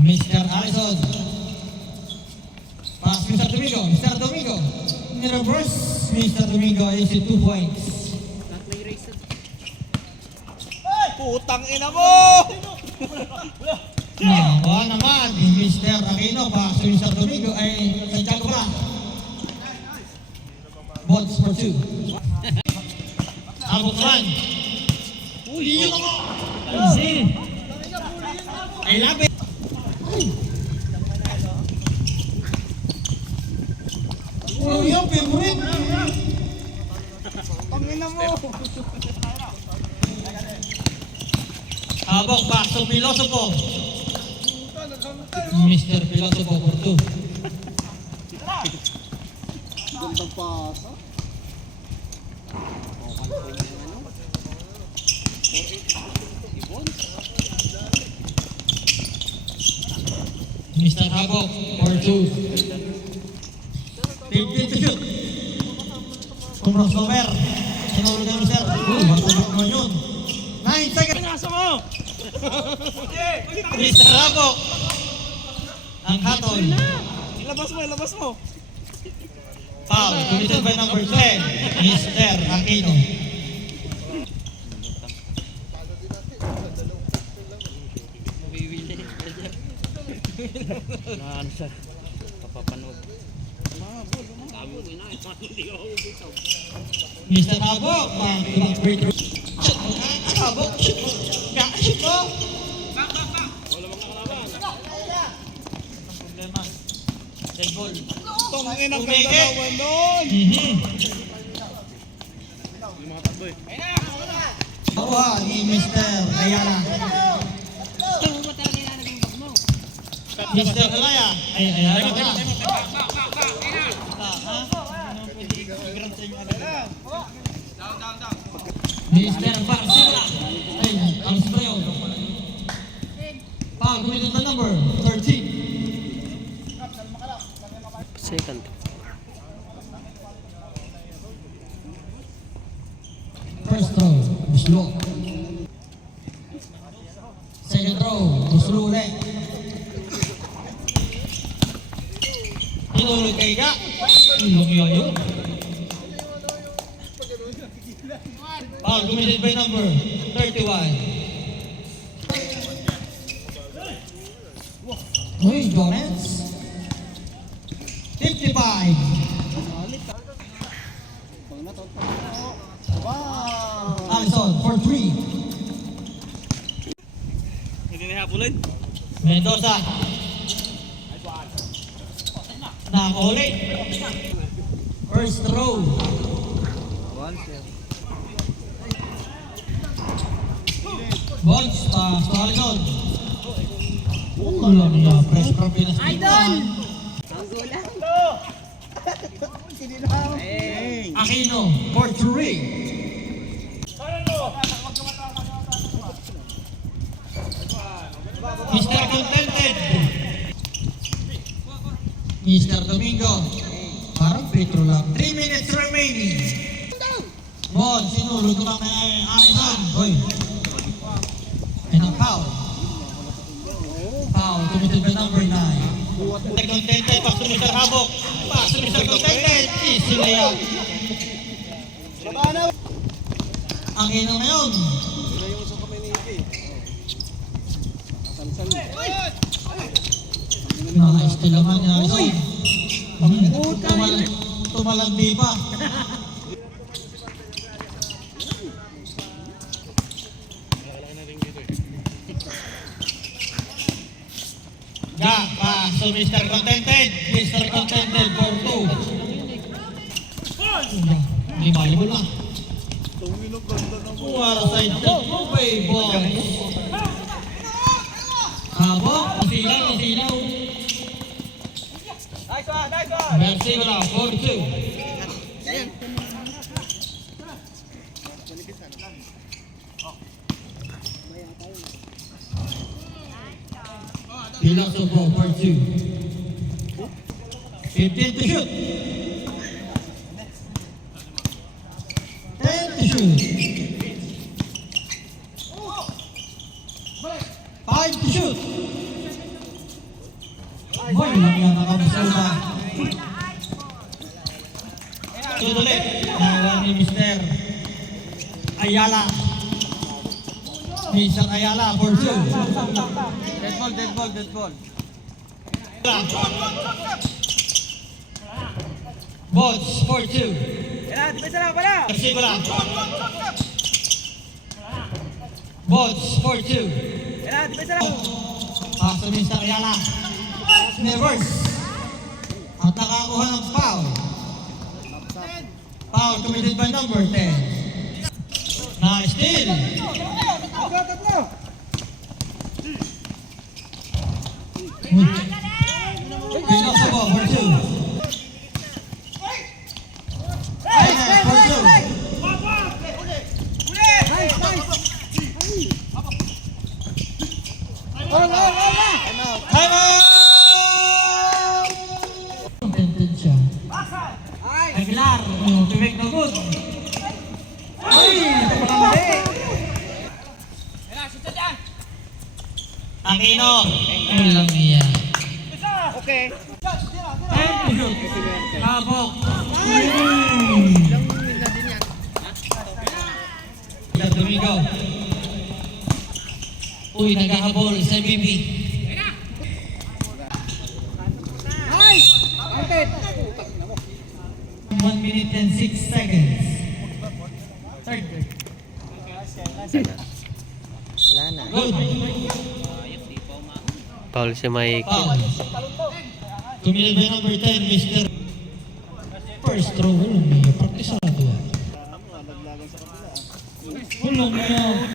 Mr. Harrison. Pass Mr. Domingo. Mr. Domingo. In reverse, Mr. Domingo is 2 points. Putang ina mo! Nawa naman, Mr. Aquino. Pass Mr. Domingo ay Santiago pa. Balls for 2. Abot naman. Uli yun ako. I love it. Oh, yung favorite. Pangina mo! Habang pasok Filosofo. Mr. Filosofo for 2. Gandang pasa. Mr. Habok for 2. 15 to shoot. Crossover. Sinulog ng Mr. Matulog mo yun. 9 seconds. Pinasa mo! Mr. Habok. Ang hatol. Ilabas mo! Foul. Committed by number 10. Mr. Aquino. Ano siya? Papapanood. Mr. Habok. Shoot. Habok. Shoot. Shoot mo. Problema. Dead ball. Tongin ang gagawin doon! Nakuha ni Mr. Ayala. Mr. Alaya. Ay, Ayala na. Mr. Barcela. Ay, ang sprayo. Foul, committed by number 13. Second. First throw, Buslo. Second throw, Buslo ulit. Tinulog kay Ga. Ilong yun. Foul committed by number 31. Uy, Gomez. 55. Allison for 3. Hindi na habulin. Mendoza. Nakahuli. First throw. Balls pa sa Allison. Wala niya. Press from Pinas. Idol! Aquino for 3. Mr. Contented. Mr. Domingo. Parang petro lang. 3 minutes remaining. Bon, sinulog ko lang may Allison. Hoy. And a foul. Foul committed by number 9. Mr. Contented, pass to Mr. Habok. Pass to Mr. Contented. Easy layup. Ang ino na yun. Naka-steal naman niya. Tumalandi pa. Ga, pass to Mr. Contented. Mr. Contented for 2. Hindi malibol na. Para sa ito, may ball. Habok, masilaw. Merci, wala, 4-2. Filosofo for 2. 15 to shoot. 10 to shoot. 5 to shoot. Boy, lang yan nakabusula. Shoot ulit. Nawa ni Mr. Ayala. Mr. Ayala for 2. Dead ball, dead ball, dead ball. Bods for 2. Yan, di ba sila pala? Persibula. Bods for 2. Yan, di ba sila? Paso ni Mr. Ayala. Reverse. At nakakuha ng foul. Foul committed by number 10. Na steal. Pick up the ball for 2. Ayan, for 2. Time out! Contented siya. Aguilar, tuwik na good. Ay! Aquino. Walang iya. Okay. Habok. Domingo. Uy, naghahabol sa MVP. Nice! Okay. 1 minute and 6 seconds. Third. Wala na. Good. Paul si Mike. Foul. Committed by number 10, Mr. First throw. Hulong niya. Praktisado. Hulong niya.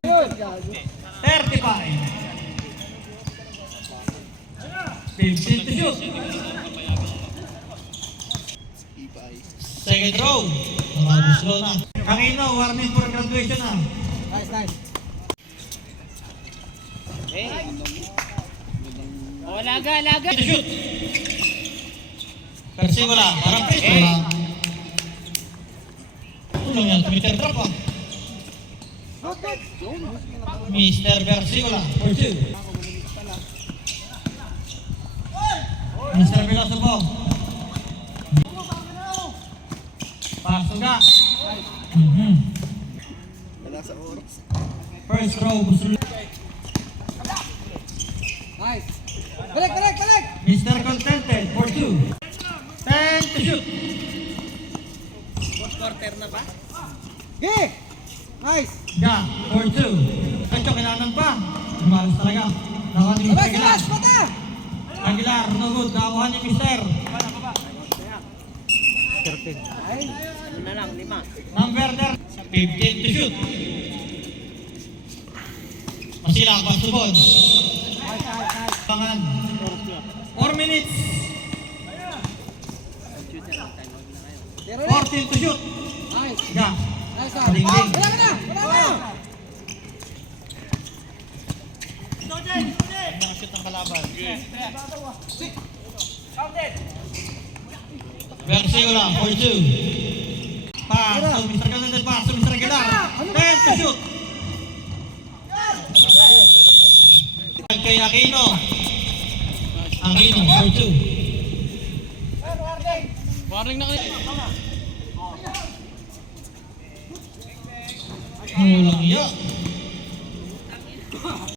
35. 15 to shoot. Second row. Slow na. Aquino, warning for graduation na. Nice, nice. Oh, laga, laga. To shoot. Persibula. Parang pito lang. Hulong yan. Twitter drop ah. Mr. Persibula for 2. Mr. Velasco. Pasok ka. Wala sa oras. First row. Nice. Balik, balik, balik! Mr. Contented for 2. 10 to shoot. Quarter na ba? Okay! Nice! Ja, for 2. Kacho, kailangan pa. Lumalas talaga. Nakuha ni Mr. Aguilar. Mata! Aguilar, no good. Nakuha ni Mr. Ay, ano na lang, 5. Number 15 to shoot. Masilang, pasubod. Pangan. 4 minutes. 14 to shoot. Nice! Ja. Nice! Ding-ding. Wala ka na! Wala ka na! Nakashoot ng kalaban. Versiola for 2. Pass to Mr. Contented, pass to Mr. Aguilar. 10 to shoot. Kay Aquino. Aquino for 2. Warning na kayo. Walang iya.